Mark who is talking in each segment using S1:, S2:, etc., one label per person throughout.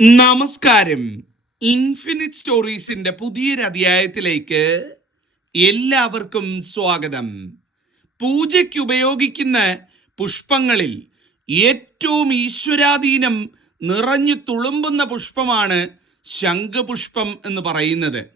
S1: നമസ്കാരം. ഇൻഫിനിറ്റ് സ്റ്റോറീസിന്റെ പുതിയൊരു അധ്യായത്തിലേക്ക് എല്ലാവർക്കും സ്വാഗതം. പൂജയ്ക്ക് ഉപയോഗിക്കുന്ന പുഷ്പങ്ങളിൽ ഏറ്റവും ഈശ്വരാധീനം നിറഞ്ഞു തുളുമ്പുന്ന പുഷ്പമാണ് ശംഖുപുഷ്പം എന്ന് പറയുന്നത്.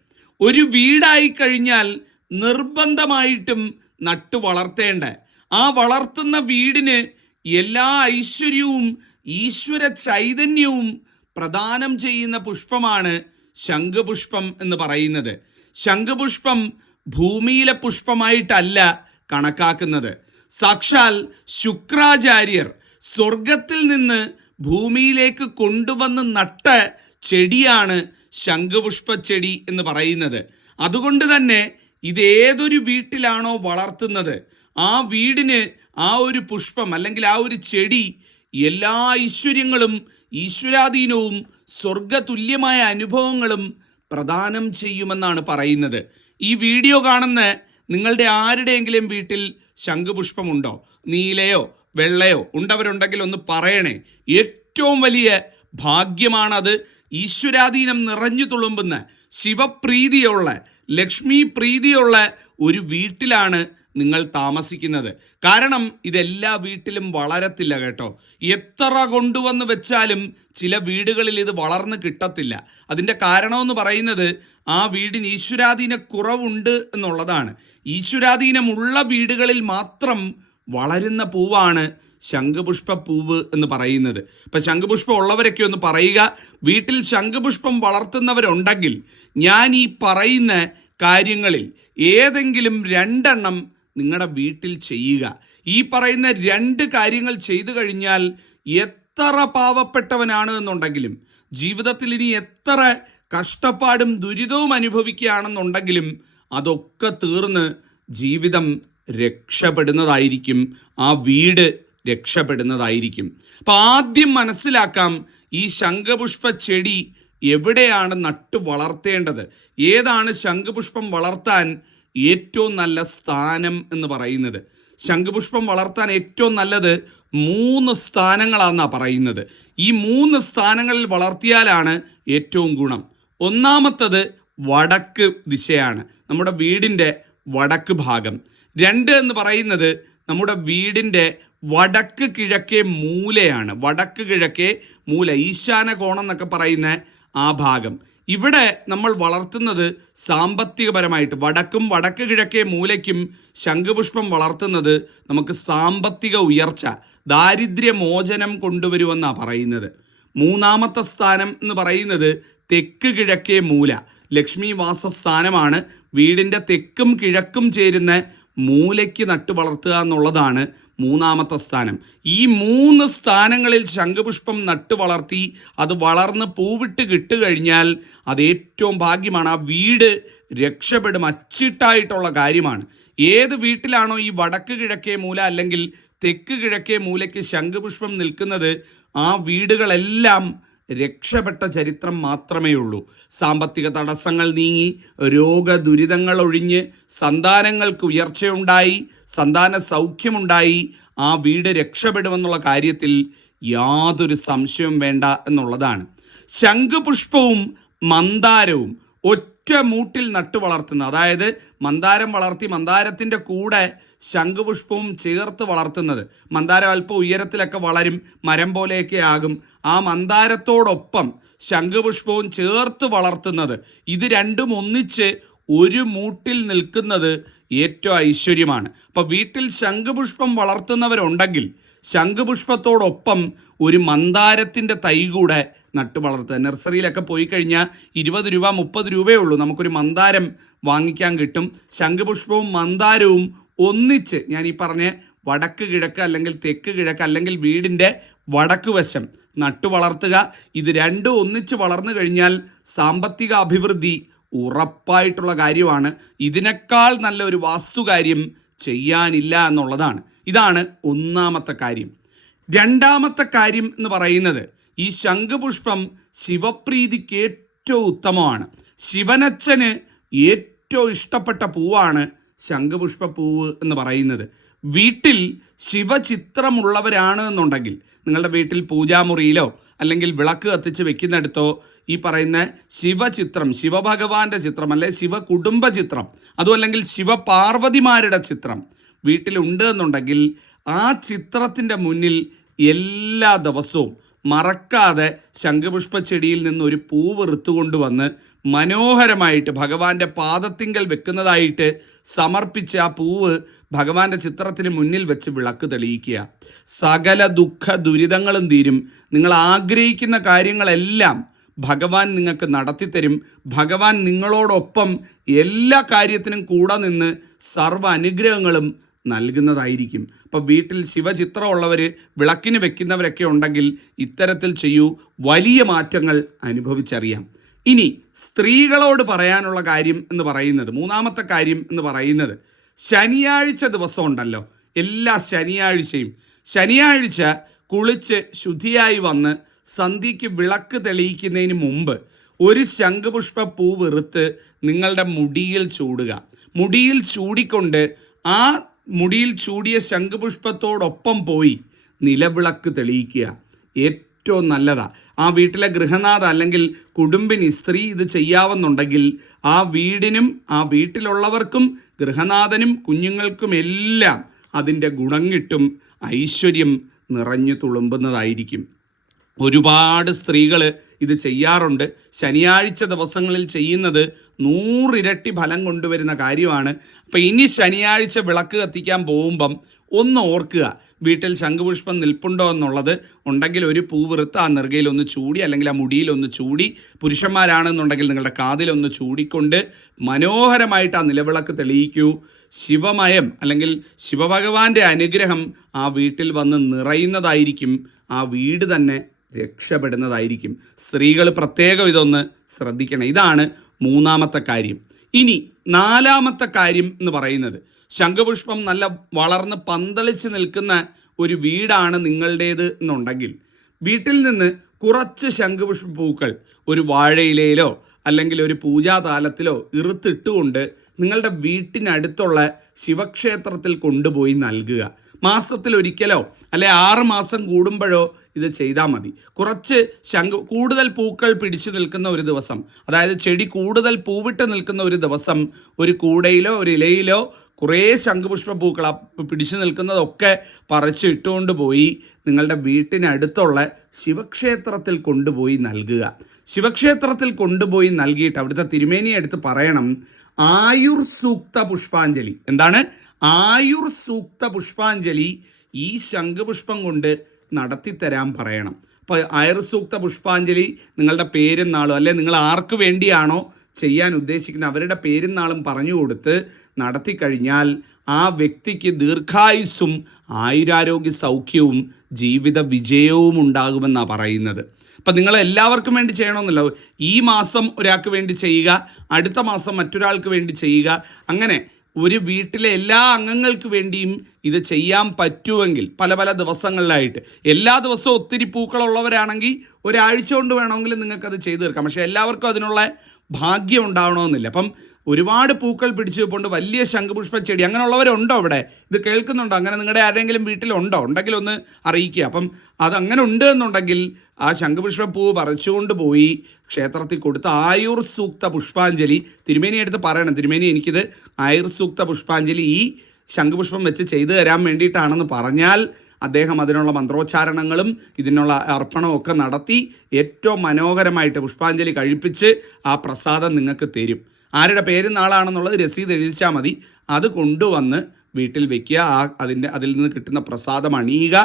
S1: ഒരു വീടായി കഴിഞ്ഞാൽ നിർബന്ധമായിട്ടും നട്ടു വളർത്തേണ്ട. ആ വളർത്തുന്ന വീടിന് എല്ലാ ഐശ്വര്യവും ഈശ്വര ചൈതന്യവും പ്രദാനം ചെയ്യുന്ന പുഷ്പമാണ് ശംഖുപുഷ്പം എന്ന് പറയുന്നത്. ശംഖുപുഷ്പം ഭൂമിയിലെ പുഷ്പമായിട്ടല്ല കണക്കാക്കുന്നത്. സാക്ഷാൽ ശുക്രാചാര്യർ സ്വർഗത്തിൽ നിന്ന് ഭൂമിയിലേക്ക് കൊണ്ടുവന്ന് നട്ട ചെടിയാണ് ശംഖുപുഷ്പ ചെടി എന്ന് പറയുന്നത്. അതുകൊണ്ട് തന്നെ ഇത് ഏതൊരു വീട്ടിലാണോ വളർത്തുന്നത്? ആ വീടിന് ആ ഒരു പുഷ്പം അല്ലെങ്കിൽ ആ ഒരു ചെടി എല്ലാ ഐശ്വര്യങ്ങളും ഈശ്വരാധീനവും സ്വർഗതുല്യമായ അനുഭവങ്ങളും പ്രദാനം ചെയ്യുമെന്നാണ് പറയുന്നത്. ഈ വീഡിയോ കാണുന്ന നിങ്ങളുടെ ആരുടെയെങ്കിലും വീട്ടിൽ ശംഖുപുഷ്പമുണ്ടോ? നീലയോ വെള്ളയോ ഉണ്ടവരുണ്ടെങ്കിൽ ഒന്ന് പറയണേ. ഏറ്റവും വലിയ ഭാഗ്യമാണത് ഈശ്വരാധീനം നിറഞ്ഞു തുളുമ്പുന്ന ശിവപ്രീതിയുള്ള ലക്ഷ്മി പ്രീതിയുള്ള ഒരു വീട്ടിലാണ് നിങ്ങൾ താമസിക്കുന്നത്. കാരണം ഇതെല്ലാ വീട്ടിലും വളരത്തില്ല കേട്ടോ. എത്ര കൊണ്ടുവന്ന് വെച്ചാലും ചില വീടുകളിൽ ഇത് വളർന്ന് കിട്ടത്തില്ല. അതിന്റെ കാരണമെന്ന് പറയുന്നത് ആ വീടിന് ഈശ്വരാധീന കുറവുണ്ട് എന്നുള്ളതാണ്. ഈശ്വരാധീനമുള്ള വീടുകളിൽ മാത്രം വളരുന്ന പൂവാണ് ശംഖുപുഷ്പ പൂവ് എന്ന് പറയുന്നത്. ഇപ്പം ശംഖുപുഷ്പം ഉള്ളവരൊക്കെ ഒന്ന് പറയുക വീട്ടിൽ ശംഖുപുഷ്പം വളർത്തുന്നവരുണ്ടെങ്കിൽ ഞാൻ ഈ പറയുന്ന കാര്യങ്ങളിൽ ഏതെങ്കിലും രണ്ടെണ്ണം നിങ്ങളുടെ വീട്ടിൽ ചെയ്യുക. ഈ പറയുന്ന രണ്ട് കാര്യങ്ങൾ ചെയ്തു കഴിഞ്ഞാൽ എത്ര പാവപ്പെട്ടവനാണ് എന്നുണ്ടെങ്കിലും ജീവിതത്തിൽ ഇനി എത്ര കഷ്ടപ്പാടും ദുരിതവും അനുഭവിക്കുകയാണെന്നുണ്ടെങ്കിലും അതൊക്കെ തീർന്ന് ജീവിതം രക്ഷപ്പെടുന്നതായിരിക്കും. ആ വീട് രക്ഷപ്പെടുന്നതായിരിക്കും. അപ്പം ആദ്യം മനസ്സിലാക്കാം ഈ ശംഖപുഷ്പ ചെടി എവിടെയാണ് നട്ടു വളർത്തേണ്ടത്? ഏതാണ് ശംഖുപുഷ്പം വളർത്താൻ ഏറ്റവും നല്ല സ്ഥാനം എന്ന് പറയുന്നത്. ശംഖുപുഷ്പം വളർത്താൻ ഏറ്റവും നല്ലത് മൂന്ന് സ്ഥാനങ്ങളാണെന്നാണ് പറയുന്നത്. ഈ മൂന്ന് സ്ഥാനങ്ങളിൽ വളർത്തിയാലാണ് ഏറ്റവും ഗുണം. ഒന്നാമത്തത് വടക്ക് ദിശയാണ്. നമ്മുടെ വീടിന്റെ വടക്ക് ഭാഗം. രണ്ട് എന്ന് പറയുന്നത് നമ്മുടെ വീടിന്റെ വടക്ക് കിഴക്കേ മൂലയാണ്. വടക്ക് കിഴക്കേ മൂല. ഈശാന കോണം എന്നൊക്കെ പറയുന്ന ആ ഭാഗം. ഇവിടെ നമ്മൾ വളർത്തുന്നത് സാമ്പത്തികപരമായിട്ട്. വടക്കും വടക്ക് കിഴക്കേ മൂലയ്ക്കും ശംഖുപുഷ്പം വളർത്തുന്നത് നമുക്ക് സാമ്പത്തിക ഉയർച്ച ദാരിദ്ര്യമോചനം കൊണ്ടുവരുമെന്നാണ് പറയുന്നത്. മൂന്നാമത്തെ സ്ഥാനം എന്ന് പറയുന്നത് തെക്ക് കിഴക്കേ മൂല. ലക്ഷ്മി വാസസ്ഥാനമാണ്. വീടിന്റെ തെക്കും കിഴക്കും ചേരുന്ന മൂലയ്ക്ക് നട്ടു വളർത്തുക എന്നുള്ളതാണ് മൂന്നാമത്തെ സ്ഥാനം. ഈ മൂന്ന് സ്ഥാനങ്ങളിൽ ശംഖുപുഷ്പം നട്ട് വളർത്തി അത് വളർന്ന് പൂവിട്ട് കിട്ടുകഴിഞ്ഞാൽ അത് ഏറ്റവും ഭാഗ്യമാണ്. ആ വീട് രക്ഷപ്പെടും അച്ചിട്ടായിട്ടുള്ള കാര്യമാണ്. ഏത് വീട്ടിലാണോ ഈ വടക്ക് കിഴക്കേ മൂല അല്ലെങ്കിൽ തെക്ക് കിഴക്കേ മൂലയ്ക്ക് ശംഖുപുഷ്പം നിൽക്കുന്നത് ആ വീടുകളെല്ലാം രക്ഷപ്പെട്ട ചരിത്രം മാത്രമേ ഉള്ളൂ സാമ്പത്തിക തടസ്സങ്ങൾ നീങ്ങി രോഗദുരിതങ്ങൾ ഒഴിഞ്ഞ് സന്താനങ്ങൾക്ക് ഉയർച്ചയുണ്ടായി സന്താന സൗഖ്യമുണ്ടായി ആ വീട് രക്ഷപ്പെടുമെന്നുള്ള കാര്യത്തിൽ യാതൊരു സംശയവും വേണ്ട എന്നുള്ളതാണ്. ശംഖുപുഷ്പവും മന്ദാരവും ഒറ്റ മൂട്ടിൽ നട്ടു വളർത്തുന്ന അതായത് മന്ദാരം വളർത്തി മന്ദാരത്തിന്റെ കൂടെ ശംഖുപുഷ്പവും ചേർത്ത് വളർത്തുന്നത്. മന്ദാരം അല്പം ഉയരത്തിലൊക്കെ വളരും മരം പോലെയൊക്കെ ആകും. ആ മന്ദാരത്തോടൊപ്പം ശംഖുപുഷ്പവും ചേർത്ത് വളർത്തുന്നത്. ഇത് രണ്ടും ഒന്നിച്ച് ഒരു മൂട്ടിൽ നിൽക്കുന്നത് ഏറ്റവും ഐശ്വര്യമാണ്. അപ്പോൾ വീട്ടിൽ ശംഖുപുഷ്പം വളർത്തുന്നവരുണ്ടെങ്കിൽ ശംഖുപുഷ്പത്തോടൊപ്പം ഒരു മന്ദാരത്തിന്റെ തൈ കൂടെ നട്ടു വളർത്തുക. നഴ്സറിയിലൊക്കെ പോയി കഴിഞ്ഞാൽ ഇരുപത് രൂപ മുപ്പത് രൂപയേ ഉള്ളൂ. നമുക്കൊരു മന്ദാരം വാങ്ങിക്കാൻ കിട്ടും. ശംഖുപുഷ്പവും മന്ദാരവും ഒന്നിച്ച് ഞാൻ ഈ പറഞ്ഞ വടക്ക് കിഴക്ക് അല്ലെങ്കിൽ തെക്ക് കിഴക്ക് അല്ലെങ്കിൽ വീടിന്റെ വടക്ക് വശം നട്ടു വളർത്തുക. ഇത് രണ്ടും ഒന്നിച്ച് വളർന്നു കഴിഞ്ഞാൽ സാമ്പത്തിക അഭിവൃദ്ധി ഉറപ്പായിട്ടുള്ള കാര്യമാണ്. ഇതിനേക്കാൾ നല്ല ഒരു വാസ്തുകാര്യം ചെയ്യാനില്ല എന്നുള്ളതാണ്. ഇതാണ് ഒന്നാമത്തെ കാര്യം. രണ്ടാമത്തെ കാര്യം എന്ന് പറയുന്നത് ഈ ശംഖുപുഷ്പം ശിവപ്രീതിക്ക് ഏറ്റവും ഉത്തമമാണ്. ശിവനച്ഛന് ഏറ്റവും ഇഷ്ടപ്പെട്ട പൂവാണ് ശംഖുപുഷ്പ പൂവ് എന്ന് പറയുന്നത്. വീട്ടിൽ ശിവചിത്രമുള്ളവരാണ് എന്നുണ്ടെങ്കിൽ നിങ്ങളുടെ വീട്ടിൽ പൂജാമുറിയിലോ അല്ലെങ്കിൽ വിളക്ക് കത്തിച്ച് വെക്കുന്നിടത്തോ ഈ പറയുന്ന ശിവചിത്രം ശിവഭഗവാന്റെ ചിത്രം അല്ലെ ശിവ കുടുംബ ചിത്രം അതും അല്ലെങ്കിൽ ശിവപാർവതിമാരുടെ ചിത്രം വീട്ടിലുണ്ട് എന്നുണ്ടെങ്കിൽ ആ ചിത്രത്തിന്റെ മുന്നിൽ എല്ലാ ദിവസവും മറക്കാതെ ശംഖുപുഷ്പ ചെടിയിൽ നിന്ന് ഒരു പൂവ് ഋത്തുകൊണ്ടുവന്ന് മനോഹരമായിട്ട് ഭഗവാന്റെ പാദത്തിങ്കൽ വെക്കുന്നതായിട്ട് സമർപ്പിച്ച ആ പൂവ് ഭഗവാന്റെ ചിത്രത്തിന് മുന്നിൽ വെച്ച് വിളക്ക് തെളിയിക്കുക. സകല ദുഃഖ ദുരിതങ്ങളും തീരും. നിങ്ങൾ ആഗ്രഹിക്കുന്ന കാര്യങ്ങളെല്ലാം ഭഗവാൻ നിങ്ങൾക്ക് നടത്തിത്തരും. ഭഗവാൻ നിങ്ങളോടൊപ്പം എല്ലാ കാര്യത്തിനും കൂടെ നിന്ന് സർവ അനുഗ്രഹങ്ങളും നൽകുന്നതായിരിക്കും. അപ്പോൾ വീട്ടിൽ ശിവചിത്രമുള്ളവർ വിളക്കിന് വെക്കുന്നവരൊക്കെ ഉണ്ടെങ്കിൽ ഇത്തരത്തിൽ ചെയ്യൂ. വലിയ മാറ്റങ്ങൾ അനുഭവിച്ചറിയാം. ഇനി സ്ത്രീകളോട് പറയാനുള്ള കാര്യം എന്ന് പറയുന്നത് മൂന്നാമത്തെ കാര്യം എന്ന് പറയുന്നത് ശനിയാഴ്ച ദിവസം ഉണ്ടല്ലോ. എല്ലാ ശനിയാഴ്ചയും. ശനിയാഴ്ച കുളിച്ച് ശുദ്ധിയായി വന്ന് സന്ധ്യയ്ക്ക് വിളക്ക് തെളിയിക്കുന്നതിന് മുമ്പ് ഒരു ശംഖുപുഷ്പ പൂ വെറുത്ത് നിങ്ങളുടെ മുടിയിൽ ചൂടുക. മുടിയിൽ ചൂടിക്കൊണ്ട് ആ മുടിയിൽ ചൂടിയ ശംഖുപുഷ്പത്തോടൊപ്പം പോയി നിലവിളക്ക് തെളിയിക്കുക. ഏറ്റവും നല്ലതാണ് ആ വീട്ടിലെ ഗൃഹനാഥ അല്ലെങ്കിൽ കുടുംബിനി സ്ത്രീ ഇത് ചെയ്യാവുന്നുണ്ടെങ്കിൽ ആ വീടിനും ആ വീട്ടിലുള്ളവർക്കും ഗൃഹനാഥനും കുഞ്ഞുങ്ങൾക്കും എല്ലാം അതിന്റെ ഗുണം കിട്ടും. ഐശ്വര്യം നിറഞ്ഞു തുളുമ്പുന്നതായിരിക്കും. ഒരുപാട് സ്ത്രീകൾ ഇത് ചെയ്യാറുണ്ട്. ശനിയാഴ്ച ദിവസങ്ങളിൽ ചെയ്യുന്നത് നൂറിരട്ടി ഫലം കൊണ്ടുവരുന്ന കാര്യമാണ്. അപ്പം ഇനി ശനിയാഴ്ച വിളക്ക് കത്തിക്കാൻ പോകുമ്പം ഒന്ന് ഓർക്കുക. വീട്ടിൽ ശംഖുപുഷ്പം നിൽപ്പുണ്ടോ എന്നുള്ളത്. ഉണ്ടെങ്കിൽ ഒരു പൂ വൃത്ത് ആ നെറുകയിൽ ഒന്ന് ചൂടി അല്ലെങ്കിൽ ആ മുടിയിൽ ഒന്ന് ചൂടി. പുരുഷന്മാരാണെന്നുണ്ടെങ്കിൽ നിങ്ങളുടെ കാതിലൊന്ന് ചൂടിക്കൊണ്ട് മനോഹരമായിട്ട് ആ നിലവിളക്ക് തെളിയിക്കൂ. ശിവമയം അല്ലെങ്കിൽ ശിവഭഗവാന്റെ അനുഗ്രഹം ആ വീട്ടിൽ വന്ന് നിറയുന്നതായിരിക്കും. ആ വീട് തന്നെ രക്ഷപ്പെടുന്നതായിരിക്കും. സ്ത്രീകൾ പ്രത്യേകം ഇതൊന്ന് ശ്രദ്ധിക്കണം. ഇതാണ് മൂന്നാമത്തെ കാര്യം. ഇനി നാലാമത്തെ കാര്യം എന്ന് പറയുന്നത് ശംഖുപുഷ്പം നല്ല വളർന്ന് പന്തളിച്ച് നിൽക്കുന്ന ഒരു വീടാണ് നിങ്ങളുടേത് എന്നുണ്ടെങ്കിൽ വീട്ടിൽ നിന്ന് കുറച്ച് ശംഖുപുഷ്പ പൂക്കൾ ഒരു വാഴയിലയിലോ അല്ലെങ്കിൽ ഒരു പൂജാതാലത്തിലോ ഇറുത്തിട്ടുകൊണ്ട് നിങ്ങളുടെ വീട്ടിനടുത്തുള്ള ശിവക്ഷേത്രത്തിൽ കൊണ്ടുപോയി നൽകുക. മാസത്തിൽ ഒരിക്കലോ അല്ലെ ആറ് മാസം കൂടുമ്പോഴോ ഇത് ചെയ്താൽ മതി. കുറച്ച് ശംഖു കൂടുതൽ പൂക്കൾ പിടിച്ചു നിൽക്കുന്ന ഒരു ദിവസം അതായത് ചെടി കൂടുതൽ പൂവിട്ട് നിൽക്കുന്ന ഒരു ദിവസം ഒരു കൂടയിലോ ഒരു ഇലയിലോ കുറേ ശംഖുപുഷ്പ പൂക്കൾ പിടിച്ചു നിൽക്കുന്നതൊക്കെ പറിച്ച് ഇട്ടുകൊണ്ട് പോയി നിങ്ങളുടെ വീട്ടിനടുത്തുള്ള ശിവക്ഷേത്രത്തിൽ കൊണ്ടുപോയി നൽകുക. ശിവക്ഷേത്രത്തിൽ കൊണ്ടുപോയി നൽകിയിട്ട് അവിടുത്തെ തിരുമേനിയെ എടുത്ത് പറയണം ആയുർ സൂക്ത പുഷ്പാഞ്ജലി. എന്താണ്? ആയുർ സൂക്ത പുഷ്പാഞ്ജലി ഈ ശംഖുപുഷ്പം കൊണ്ട് നടത്തിത്തരാൻ പറയണം. അപ്പോൾ ആയുർ സൂക്ത പുഷ്പാഞ്ജലി നിങ്ങളുടെ പേരും നാളും അല്ലെ നിങ്ങൾ ആർക്ക് വേണ്ടിയാണോ ചെയ്യാൻ ഉദ്ദേശിക്കുന്ന അവരുടെ പേരും നാളും പറഞ്ഞു കൊടുത്ത് നടത്തി കഴിഞ്ഞാൽ ആ വ്യക്തിക്ക് ദീർഘായുസ്സും ആയുരാരോഗ്യ സൗഖ്യവും ജീവിത വിജയവും ഉണ്ടാകുമെന്നാണ് പറയുന്നത്. അപ്പം നിങ്ങൾ എല്ലാവർക്കും വേണ്ടി ചെയ്യണമെന്നല്ല ഈ മാസം ഒരാൾക്ക് വേണ്ടി ചെയ്യുക അടുത്ത മാസം മറ്റൊരാൾക്ക് വേണ്ടി ചെയ്യുക അങ്ങനെ ഒരു വീട്ടിലെ എല്ലാ അംഗങ്ങൾക്ക് വേണ്ടിയും ഇത് ചെയ്യാൻ പറ്റുമെങ്കിൽ പല പല ദിവസങ്ങളിലായിട്ട്. എല്ലാ ദിവസവും ഒത്തിരി പൂക്കളുള്ളവരാണെങ്കിൽ ഒരാഴ്ച കൊണ്ട് വേണമെങ്കിലും നിങ്ങൾക്കത് ചെയ്തു തീർക്കാം. പക്ഷേ എല്ലാവർക്കും അതിനുള്ള ഭാഗ്യം ഉണ്ടാവണമെന്നില്ല. അപ്പം ഒരുപാട് പൂക്കൾ പിടിച്ചു കൊണ്ട് വലിയ ശംഖുപുഷ്പ ചെടി അങ്ങനെയുള്ളവരുണ്ടോ ഇവിടെ ഇത് കേൾക്കുന്നുണ്ടോ? അങ്ങനെ നിങ്ങളുടെ ആരെങ്കിലും വീട്ടിലുണ്ടോ? ഉണ്ടെങ്കിൽ ഒന്ന് അറിയിക്കുക. അപ്പം അത് അങ്ങനെ ഉണ്ട് എന്നുണ്ടെങ്കിൽ ആ ശംഖുപുഷ്പ പൂവ് പറിച്ചുകൊണ്ട് പോയി ക്ഷേത്രത്തിൽ കൊടുത്ത് ആയുർ സൂക്ത പുഷ്പാഞ്ജലി. തിരുമേനി എടുത്ത് പറയണം. തിരുമേനി എനിക്കിത് ആയുർ സൂക്ത പുഷ്പാഞ്ജലി ഈ ശംഖുപുഷ്പം വെച്ച് ചെയ്തു തരാൻ വേണ്ടിയിട്ടാണെന്ന് പറഞ്ഞാൽ അദ്ദേഹം അതിനുള്ള മന്ത്രോച്ചാരണങ്ങളും ഇതിനുള്ള അർപ്പണവും ഒക്കെ നടത്തി ഏറ്റവും മനോഹരമായിട്ട് പുഷ്പാഞ്ജലി കഴിപ്പിച്ച് ആ പ്രസാദം നിങ്ങൾക്ക് തരും. ആരുടെ പേര് നാളാണെന്നുള്ളത് രസീത് എഴുതിച്ചാൽ മതി. അത് കൊണ്ടുവന്ന് വീട്ടിൽ വെക്കുക. ആ അതിന്റെ അതിൽ നിന്ന് കിട്ടുന്ന പ്രസാദം അണിയുക.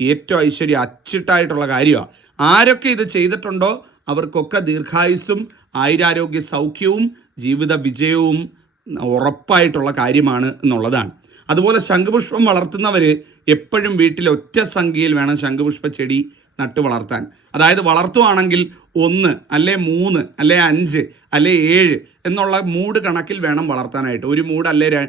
S1: ഏറ്റവും ഐശ്വര്യം അച്ചിട്ടായിട്ടുള്ള കാര്യമാണ്. ആരൊക്കെ ഇത് ചെയ്തിട്ടുണ്ടോ അവർക്കൊക്കെ ദീർഘായുസ്സും ആയുരാരോഗ്യ സൗഖ്യവും ജീവിത വിജയവും ഉറപ്പായിട്ടുള്ള കാര്യമാണ് എന്നുള്ളതാണ്. അതുപോലെ ശംഖുപുഷ്പം വളർത്തുന്നവർ എപ്പോഴും വീട്ടിൽ ഒറ്റ സംഖ്യയിൽ വേണം ശംഖുപുഷ്പ ചെടി നട്ടു വളർത്താൻ. അതായത് വളർത്തുവാണെങ്കിൽ ഒന്ന് അല്ലെ മൂന്ന് അല്ലെ അഞ്ച് അല്ലെ ഏഴ് എന്നുള്ള മൂട് കണക്കിൽ വേണം വളർത്താനായിട്ട്. ഒരു മൂട് അല്ലെ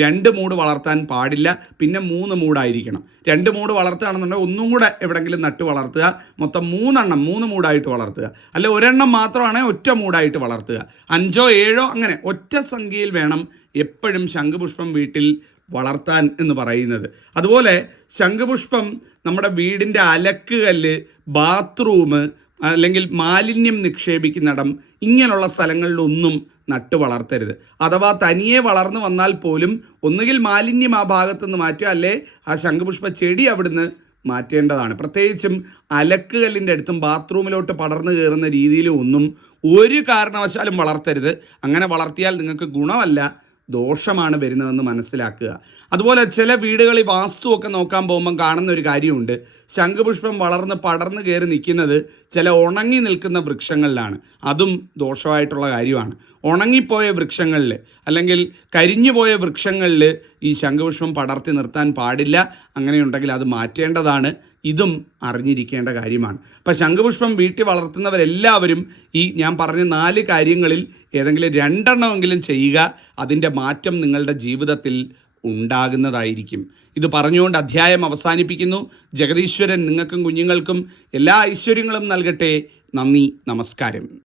S1: രണ്ട് മൂട് വളർത്താൻ പാടില്ല. പിന്നെ മൂന്ന് മൂടായിരിക്കണം. രണ്ട് മൂട് വളർത്തുകയാണെന്നുണ്ടെങ്കിൽ ഒന്നും കൂടെ എവിടെങ്കിലും നട്ട് വളർത്തുക. മൊത്തം മൂന്നെണ്ണം മൂന്ന് മൂടായിട്ട് വളർത്തുക. അല്ലെ ഒരെണ്ണം മാത്രമാണെങ്കിൽ ഒറ്റ മൂടായിട്ട് വളർത്തുക. അഞ്ചോ ഏഴോ അങ്ങനെ ഒറ്റ സംഖ്യയിൽ വേണം എപ്പോഴും ശംഖുപുഷ്പം വീട്ടിൽ വളർത്താൻ എന്ന് പറയുന്നത്. അതുപോലെ ശംഖുപുഷ്പം നമ്മുടെ വീടിന്റെ അലക്കുകല്ല് ബാത്റൂം അല്ലെങ്കിൽ മാലിന്യം നിക്ഷേപിക്കുന്നിടം ഇങ്ങനെയുള്ള സ്ഥലങ്ങളിലൊന്നും നട്ടു വളർത്തരുത്. അഥവാ തനിയെ വളർന്നു വന്നാൽ പോലും ഒന്നുകിൽ മാലിന്യം ആ ഭാഗത്തു നിന്ന് മാറ്റുക അല്ലേ ആ ശംഖുപുഷ്പ ചെടി അവിടുന്ന് മാറ്റേണ്ടതാണ്. പ്രത്യേകിച്ചും അലക്കുകല്ലിന്റെ അടുത്തും ബാത്റൂമിലോട്ട് പടർന്നു കയറുന്ന രീതിയിലും ഒന്നും ഒരു കാരണവശാലും വളർത്തരുത്. അങ്ങനെ വളർത്തിയാൽ നിങ്ങൾക്ക് ഗുണമല്ല. ദോഷമാണ് വരുന്നതെന്ന് മനസ്സിലാക്കുക. അതുപോലെ ചില വീടുകളിൽ വാസ്തുവൊക്കെ നോക്കാൻ പോകുമ്പം കാണുന്ന ഒരു കാര്യമുണ്ട്. ശംഖുപുഷ്പം വളർന്ന് പടർന്നു കയറി നിൽക്കുന്നത് ചില ഉണങ്ങി നിൽക്കുന്ന വൃക്ഷങ്ങളിലാണ്. അതും ദോഷമായിട്ടുള്ള കാര്യമാണ്. ഉണങ്ങിപ്പോയ വൃക്ഷങ്ങളിൽ അല്ലെങ്കിൽ കരിഞ്ഞു പോയ വൃക്ഷങ്ങളിൽ ഈ ശംഖുപുഷ്പം പടർത്തി നിർത്താൻ പാടില്ല. അങ്ങനെയുണ്ടെങ്കിൽ അത് മാറ്റേണ്ടതാണ്. ഇതും അറിഞ്ഞിരിക്കേണ്ട കാര്യമാണ്. അപ്പം ശംഖുപുഷ്പം വീട്ടിൽ വളർത്തുന്നവരെല്ലാവരും ഈ ഞാൻ പറഞ്ഞ നാല് കാര്യങ്ങളിൽ ഏതെങ്കിലും രണ്ടെണ്ണമെങ്കിലും ചെയ്യുക. അതിന്റെ മാറ്റം നിങ്ങളുടെ ജീവിതത്തിൽ ഉണ്ടാകുന്നതായിരിക്കും. ഇത് പറഞ്ഞുകൊണ്ട് അധ്യായം അവസാനിപ്പിക്കുന്നു. ജഗദീശ്വരൻ നിങ്ങൾക്കും കുഞ്ഞുങ്ങൾക്കും എല്ലാ ഐശ്വര്യങ്ങളും നൽകട്ടെ. നന്ദി നമസ്കാരം.